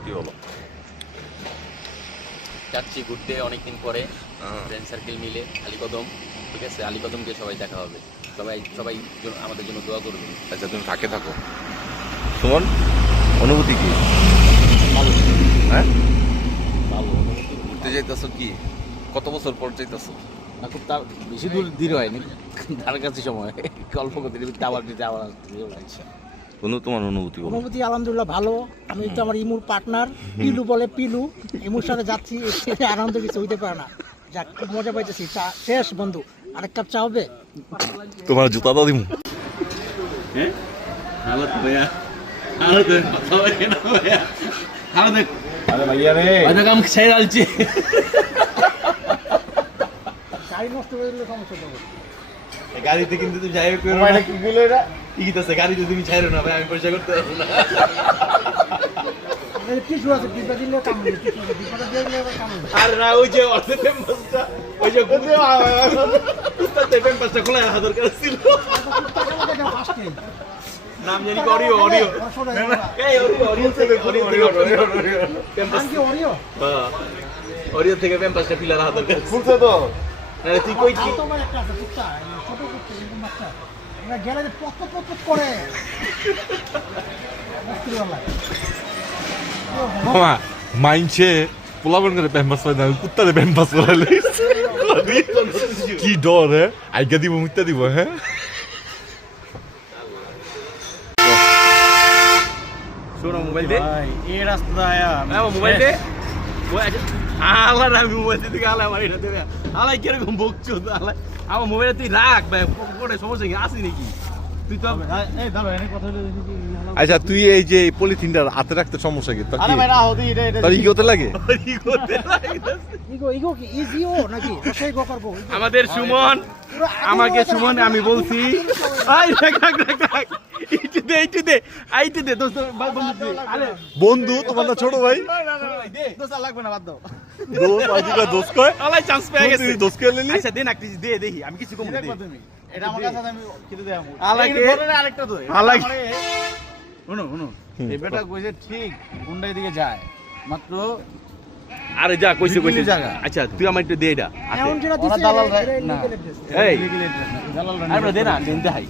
কি হলো? যাচ্ছি ঘুরতে অনেকদিন পরে ফ্রেন্ড সার্কেল মিলে আলীকদম। ঠিক আছে, আলীকদমকে সবাই দেখা হবে। সবাই সবাই আমাদের জন্য দোয়া করবে। আচ্ছা, তুমি ফাঁকে থাকো। সুমন, অনুভূতি কি? ভালো হ্যাঁ, ভালো ঘুরতে যাইতেছো কি? কত বছর পর যাইতেছো? না, খুব বেশি দূর হয়নি, তার কাছে সময় গল্প করতে আবার দিতে আবার আসছে। বন্ধু, তোমার অনুভূতি বলো। অনুভূতি আলহামদুলিল্লাহ ভালো। আমি তো আমার ইমুর পার্টনার পিলু বলে পিলু, ইমুর সাথে যাচ্ছি, এর আনন্দ কিছু হইতে পারে না। যাক, খুব মজা পাইতেছি। চা শেষ বন্ধু, আরেক কাপ চা হবে? তোমার জুতা দাও দিমু। হ্যাঁ, ভালো তো ভাইয়া, ভালো তো কথা বলে না ভাইয়া, ভালো দেখ। আরে ভাইয়া রে, হয়তো কাম ছেড়ে আলছি। গাড়ি নষ্ট করে দিলে সমস্যা হবে। গাড়িতে কিন্তু তুমি যাই করো না, কি বলে এটা ঠিক আছে, গাড়িতে তুমি ছাইরো না ভাই, আমি পয়সা করতে পারবো না। টিসু আছে, টিসু দিলে কাম হবে, টিসু আছে, টিসুটা দিয়ে দিলে আবার কাম হবে। আরে না, ওই যে অর্ধেক পেম্পাসটা, ওই যে উস্তাদ পেম্পাসটা খোলা রাখা দরকার ছিল। ফার্স্টে নাম জানি কি অরিও, অরিও এই অরিও থেকে পেম্পাস, নাম কি অরিও? হ্যাঁ, অরিও থেকে পেম্পাসটা পিলা রাখা দরকার খুলছে তো? না। তুই কই কি তো আমার একটা আছে কুত্তা, ছোট কুত্তা, এরকম বাচ্চা। এরা গেলে যে পত পত করে মুশকিলওয়ালা। মামা মাইনছে পোলাবন করে প্যাম্পাস পাই না, কুত্তারে প্যাম্পাস করালে কি ডর হ্যাঁ, আইগা দিব মুত্তা দিব হ্যাঁ। শোনো মোবাইল দে ভাই এই রাস্তা আয়া আমার মোবাইল দে। আলা আমি মোবাইল দিতে আলা আমার এটা দেবে। আলা কিরকম বকছো আলা, আমার মোবাইল তুই রাখ ভাই, পরে সমস্যা কি আসি নাকি? তুই তো এই দাঁড়া, এনে কথা হলো দেখি কি হলো। আচ্ছা, তুই এই যে পলিথিনটা হাতে রাখতে সমস্যা কি তোর? আরে ভাই রাহো দি, এটা তোর ইগোতে লাগে? কি করতে লাগছিস? ইগো ইগো কি ইজিও নাকি সেই গো করব? আমাদের সুমন, আমাকে সুমন আমি বলছি, আই রাখ রাখ রাখ রাখ, এইটু দে আইটু দে দোস্ত বন্ধু দে। আরে বন্ধু তোমার না ছোট ভাই? দে দোস্ত লাগবে না, বাদ দাও। দোস্ত আজিকা দোস্ত কয়? আলাই চান্স পেয়ে গেছে। তুই দোস্ত কয় লেলি? আচ্ছা দে না, কিছু দে, দেখি আমি কিছু কম দে। এটা আমার কাছে আমি কিনে দেব। আলাকে আরেকটা দই। আলাকে শুনো শুনো, এই বেটা কইছে ঠিক গুন্ডাই দিকে যায় মাত্র। আরে যা কইছে কইছে বিভিন্ন জায়গা। আচ্ছা তুই আমার একটু দে এটা। এমন যেটা দিছে দালাল ভাই, না এই আরে দে না, দে হাই।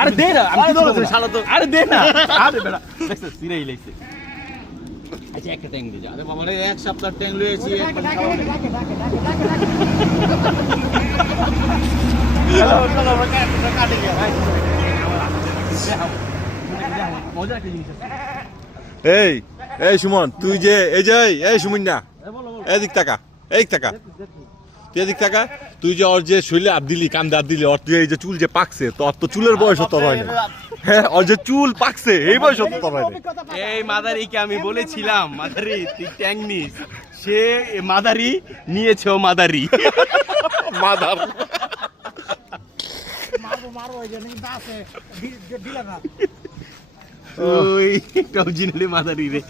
আরে দে না, আমি তো বলছি শালা তো। আরে দে না, আরে বেটা দেখছ সিরাই লাইছে। আচ্ছা একটা ট্যাং দে যা। আরে বাবা রে, এক সপ্তাহ ট্যাং লইছি, একবার খাওয়া নেই। মজা একটা জিনিস আছে। এই এই সুমন, তুই যে এই যে এই সুমন না, এদিক টাকা, এই টাকা, তুই এদিক টাকা। তুই যে ওর যে শৈলে আপ দিলি, কান্দে আপ দিলি, ওর তুই এই যে চুল যে পাকছে, তোর তো চুলের বয়স তোর হয় না। হ্যাঁ, ওর যে চুল পাকছে এই বয়স তোর হয় না। এই মাদারিকে আমি বলেছিলাম, মাদারি তুই ট্যাং নিস, সে মাদারি নিয়েছে, ও মাদারি মাদার মারবো মারবো, এই যে কিন্তু আছে দিলা না। ওই একটা অরিজিনালি মাদারি রে।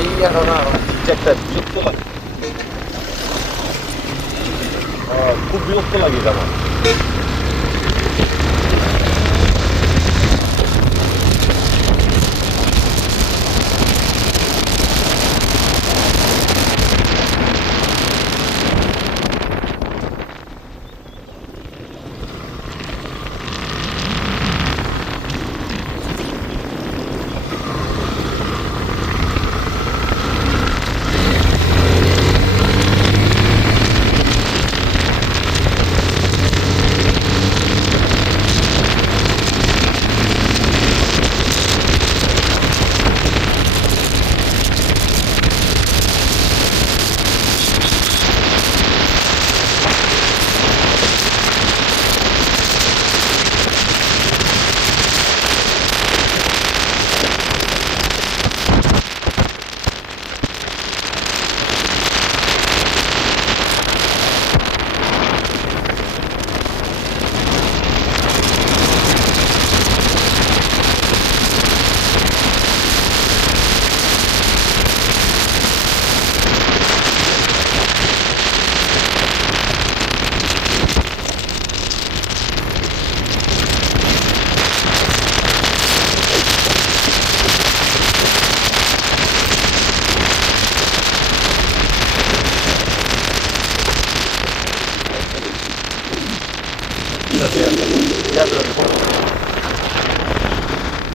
এই এখন একটা বিরক্ত লাগে, খুব বিরক্ত লাগে আমার। ঠিক আছে